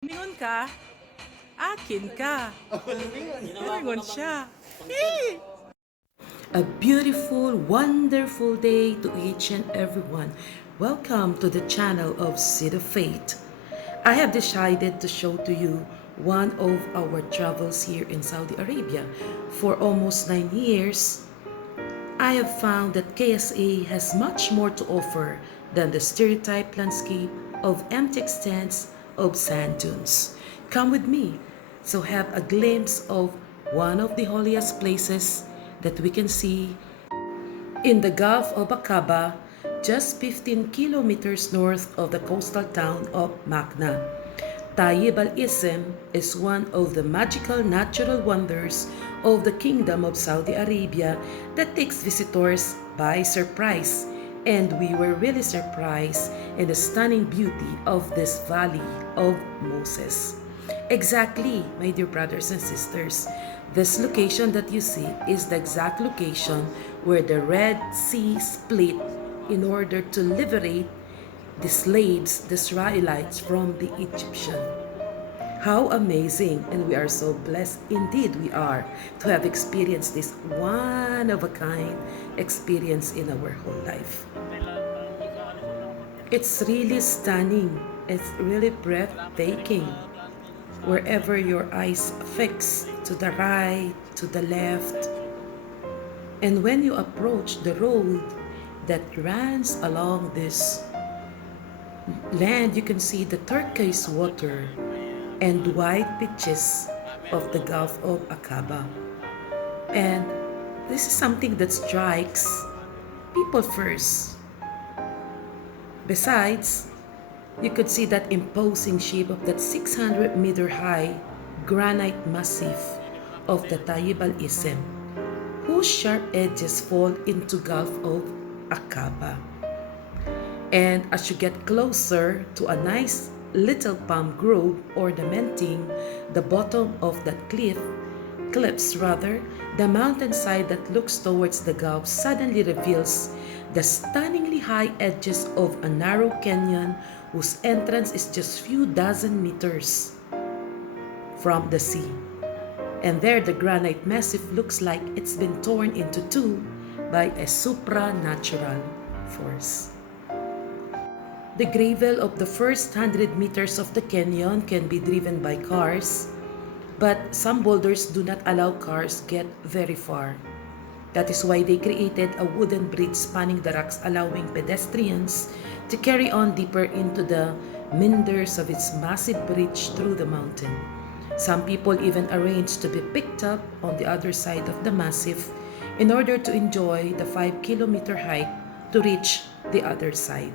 Mingon ka? Akin ka. Mingon siya. A beautiful, wonderful day to each and everyone. Welcome to the channel of Seed of Faith. I have decided to show to you one of our travels here in Saudi Arabia. For almost 9 years, I have found that KSA has much more to offer than the stereotype landscape of empty extents of sand dunes. Come with me so have a glimpse of one of the holiest places that we can see in the Gulf of Aqaba, just 15 kilometers north of the coastal town of Makna. Tayyib Al Ism is one of the magical natural wonders of the Kingdom of Saudi Arabia that takes visitors by surprise. And we were really surprised in the stunning beauty of this Valley of Moses. Exactly, my dear brothers and sisters. This location that you see is the exact location where the Red Sea split in order to liberate the slaves, the Israelites, from the Egyptian. How amazing, and we are so blessed indeed we are to have experienced this one of a kind experience in our whole life. It's really stunning. It's really breathtaking. Wherever your eyes fix, to the right, to the left. And when you approach the road that runs along this land, you can see the turquoise water and white beaches of the Gulf of Aqaba. And this is something that strikes people first. Besides, you could see that imposing shape of that 600-meter high granite massif of the Tayyib Al Ism, whose sharp edges fall into Gulf of Aqaba. And as you get closer to a nice little palm grove ornamenting the bottom of that cliffs, the mountainside that looks towards the Gulf suddenly reveals the stunningly high edges of a narrow canyon whose entrance is just few dozen meters from the sea. And there the granite massif looks like it's been torn into two by a supernatural force. The gravel of the first 100 meters of the canyon can be driven by cars, but some boulders do not allow cars get very far. That is why they created a wooden bridge spanning the rocks, allowing pedestrians to carry on deeper into the meanders of its massive bridge through the mountain. Some people even arranged to be picked up on the other side of the massif in order to enjoy the 5-kilometer hike to reach the other side.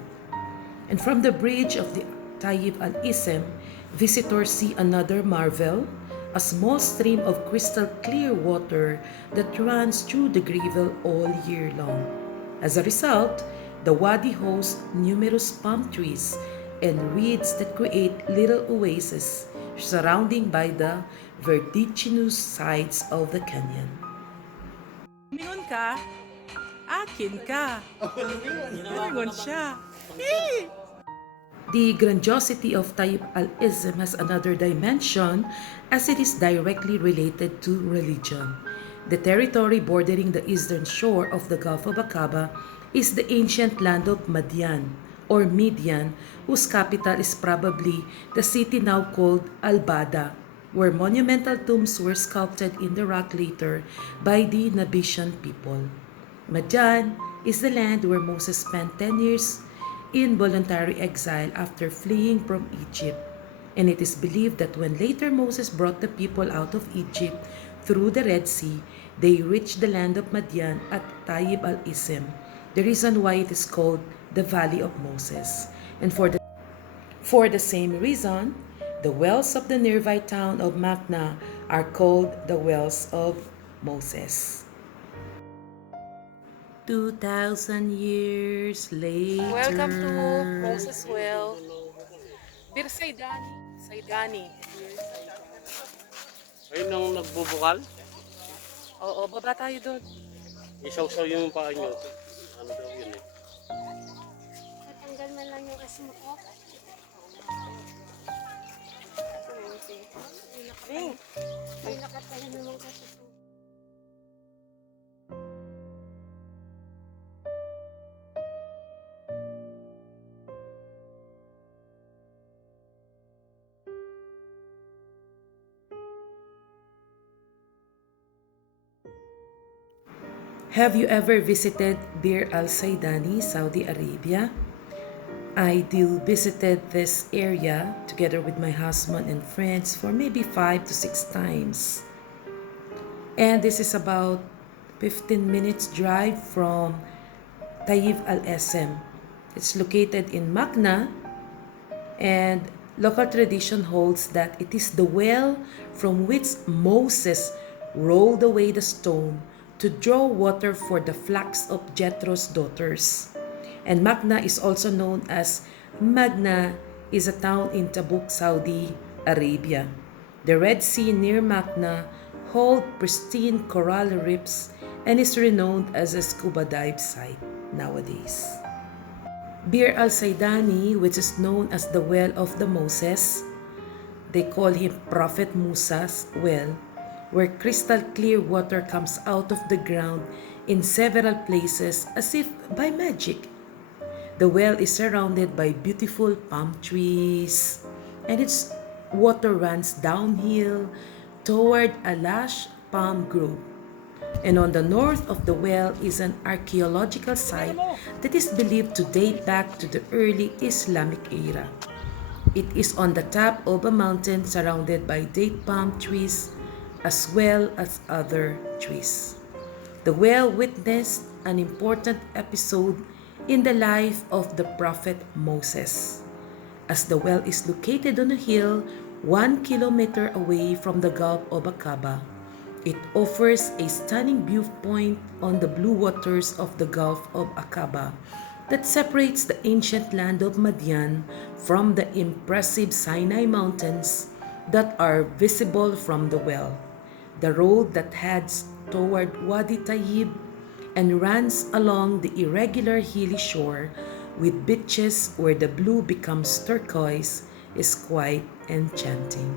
And from the bridge of the Tayyib Al Ism, visitors see another marvel, a small stream of crystal clear water that runs through the gravel all year long. As a result, the wadi hosts numerous palm trees and reeds that create little oases surrounding by the vertiginous sides of the canyon. Mingon ka? Akin ka. Mingon siya. The grandiosity of Tayyib Al Ism has another dimension as it is directly related to religion. The territory bordering the eastern shore of the Gulf of Aqaba is the ancient land of Madian or Midian, whose capital is probably the city now called Al-Bada, where monumental tombs were sculpted in the rock later by the Nabitian people. Madian is the land where Moses spent 10 years in voluntary exile after fleeing from Egypt. And it is believed that when later Moses brought the people out of Egypt through the Red Sea, they reached the land of Madian at Tayyib Al Ism, the reason why it is called the Valley of Moses. And for the same reason, the wells of the nearby town of Makna are called the Wells of Moses. 2,000 years later. Welcome to Moses Well. Bir Saidani. Saidani. Ayun ang nagbubukal. Oo, baba tayo doon. Isaw-saw yung paa nyo. Ano daw yun eh. Natanggal man lang yung asmo ko. Have you ever visited Bir Al Saidani, Saudi Arabia? I do visited this area together with my husband and friends for maybe 5 to 6 times. And this is about 15 minutes drive from Tayyib Al Ism. It's located in Magna, and local tradition holds that it is the well from which Moses rolled away the stone to draw water for the flocks of Jethro's daughters. And Magna is also known as Magna is a town in Tabuk, Saudi Arabia. The Red Sea near Magna hold pristine coral reefs and is renowned as a scuba dive site nowadays. Bir Al Saidani, which is known as the Well of the Moses, they call him Prophet Musa's well, where crystal clear water comes out of the ground in several places as if by magic. The well is surrounded by beautiful palm trees, and its water runs downhill toward a lush palm grove. And on the north of the well is an archaeological site that is believed to date back to the early Islamic era. It is on the top of a mountain surrounded by date palm trees as well as other trees. The well witnessed an important episode in the life of the prophet Moses, as the well is located on a hill 1 kilometer away from the Gulf of Aqaba. It offers a stunning viewpoint on the blue waters of the Gulf of Aqaba that separates the ancient land of Madian from the impressive Sinai Mountains that are visible from the well. The road that heads toward Wadi Tayyib and runs along the irregular hilly shore with beaches where the blue becomes turquoise is quite enchanting.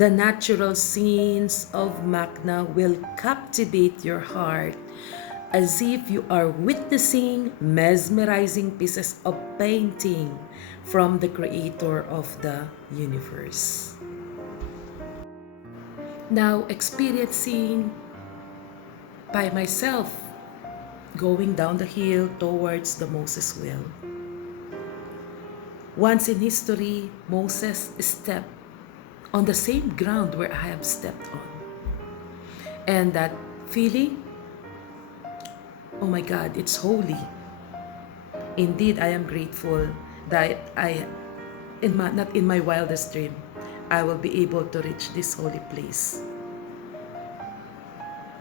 The natural scenes of Magna will captivate your heart as if you are witnessing mesmerizing pieces of painting from the creator of the universe. Now, experiencing by myself going down the hill towards the Moses well. Once in history, Moses stepped on the same ground where I have stepped on. And that feeling, oh my God, it's holy. Indeed, I am grateful that not in my wildest dream, I will be able to reach this holy place.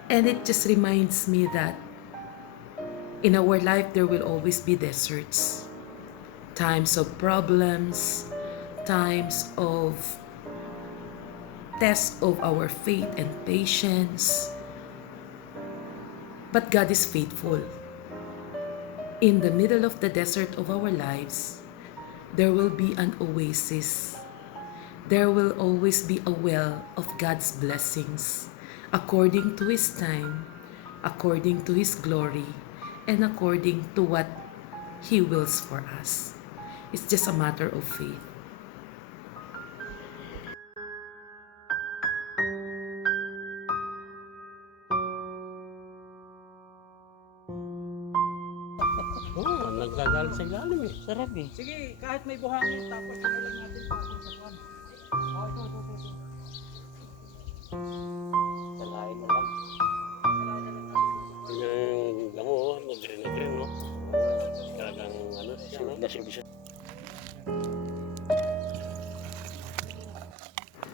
And it just reminds me that in our life there will always be deserts, times of problems, times of tests of our faith and patience. But God is faithful. In the middle of the desert of our lives, there will be an oasis. There will always be a well of God's blessings, according to His time, according to His glory, and according to what He wills for us. It's just a matter of faith. Oo, nagagalit sa ilalim eh. Sarap eh. Sige, kahit may buhangin, tapos ano lang natin tapos sa kwan. Oh, ito. Salain na lang. Yung damo, nag-green, no? Talagang ano siya, no? Nasibisyon.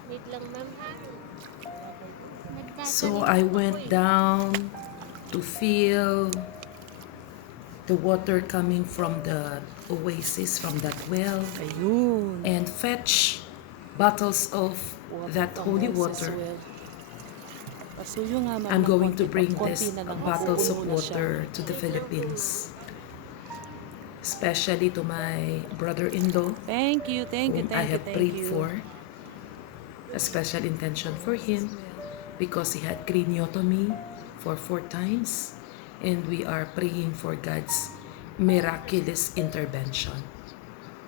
Wait lang, ma'am. So I went down to feel the water coming from the oasis, from that well, Ayun. and fetch bottles of that holy water. Pasuyo nga, ma'am. I'm going to Konti- bring konti this na lang. bottles of Pupuno na siya. water to the Philippines, especially to my brother-in-law, Thank you, thank you, whom I thank you, have thank prayed you. for. A special intention for him because he had craniotomy for 4 times, and we are praying for God's miraculous intervention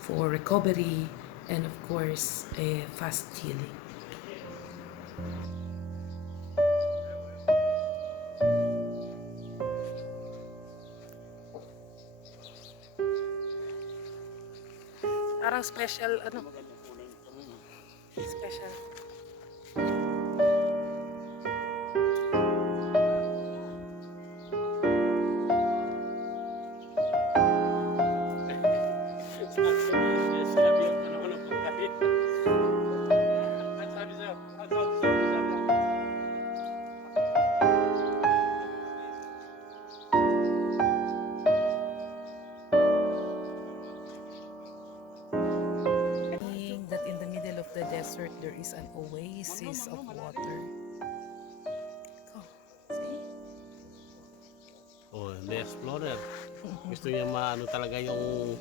for recovery and of course a fast healing. Parang special, ano? Special. Sabi yung panahon ng pagkain. Ang sabi sa'yo, ang sabi sa'yo. That in the middle of the desert there is an oasis of water. Oh, see? Oh, the explorer. Gusto niya maano talaga yung